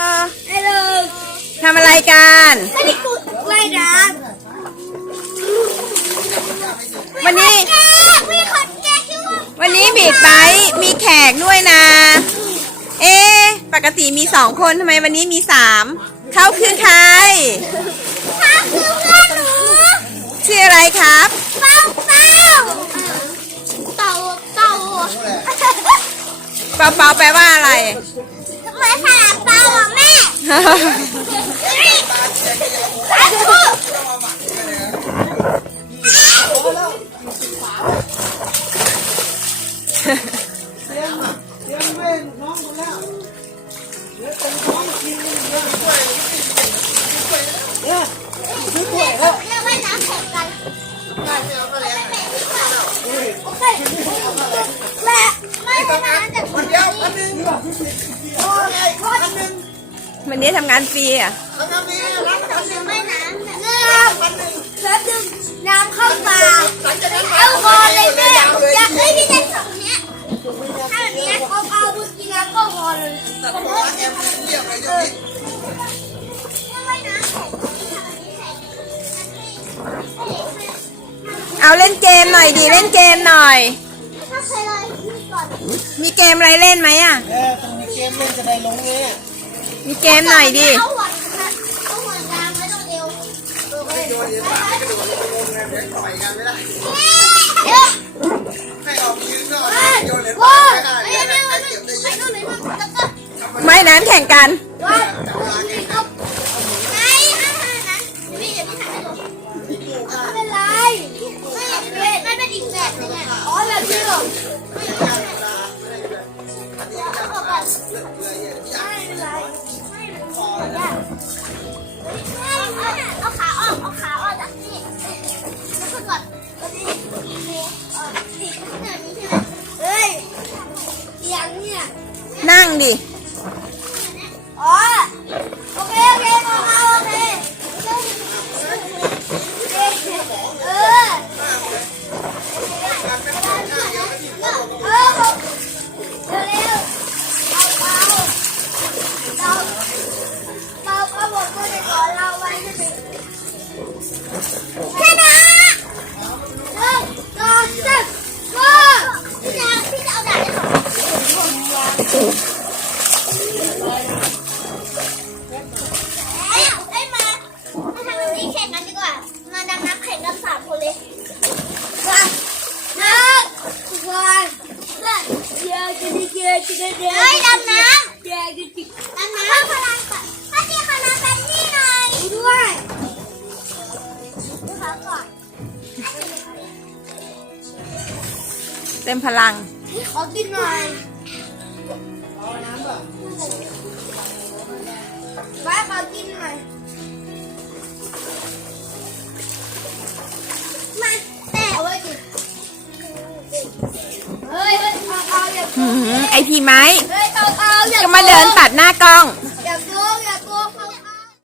ฮัลโหลทำอะไรกันไม่ได้กูว่ายน้วันนี้ำมีคนแก่ชื่อว่าวันนี้บีดไบค์มีแขกด้วยนะ เอ๊ะปกติมีสองคนทำไมวันนี้มีสามเขาคือใครเขาคือเพื่อนหนูชื่ออะไรครับเป้าเป้าเต่าเต่าเปาเปาแปลว่าอะไร ทำไมถามเต่าอะแม่ไอ้กูเรียกว่าน้ำแข็งกันโอเคแม่ไม่ไม่น้ำแต่คนเดียวคนนึงโอ้ยคนนึง วันนี้ทำงานฟรีอะไม่น้ำเลือกแล้วดึงน้ำเข้าตาเอาคอเลยแม่อยากให้พี่แจ็คสองเนี้ยถ้าแบบนี้เอาเอาบุกินน้ำก็พอเลยไม่น้ำแข็งเอาเล่นเกมหน่อยดีเล่นเกมหน่อย มีเกมอะไรเล่นไหมอะเออตรงนี้เกมเล่นจะได้ลงเนี่ย มีเกมหน่อยดิเอาหัวเอาหัวยางไว้ตรงเอวโดนยิงตายกระโดดลงงานเดี๋ยวต่อยกันไม่ได้ให้ออกยืนก็โยนเลยว้าไอ้นั่นไอ้นั่นไอ้นั่นไอ้นั่นแล้วก็ไม่น้ำแข่งกันว้านี่ เป็นไรเอาขาออก เอาขาออกจากนี่แล้วก็กดกดนี่เออติดแบบนี้ใช่ไหมเฮ้ยเอียงเนี่ยนั่งดิ อ๋อ โอเค โอเคมองเอาโอเค ดีเดี๋ยวจะดีเดี๋ยวเฮ้ยดำน้ำเดี๋ยวจะดีดำน้ำพลังก่อนพอดีพลังกันนี่หน่อยด้วยดูเขาก่อนเต็มพลัง ขอกินหน่อย เฮ้ยเฮ้ยเอาเอาอย่าหืมไอพีไม้เฮ้ยเอาเอาอย่าก็มาเดินตัดหน้ากล้องเ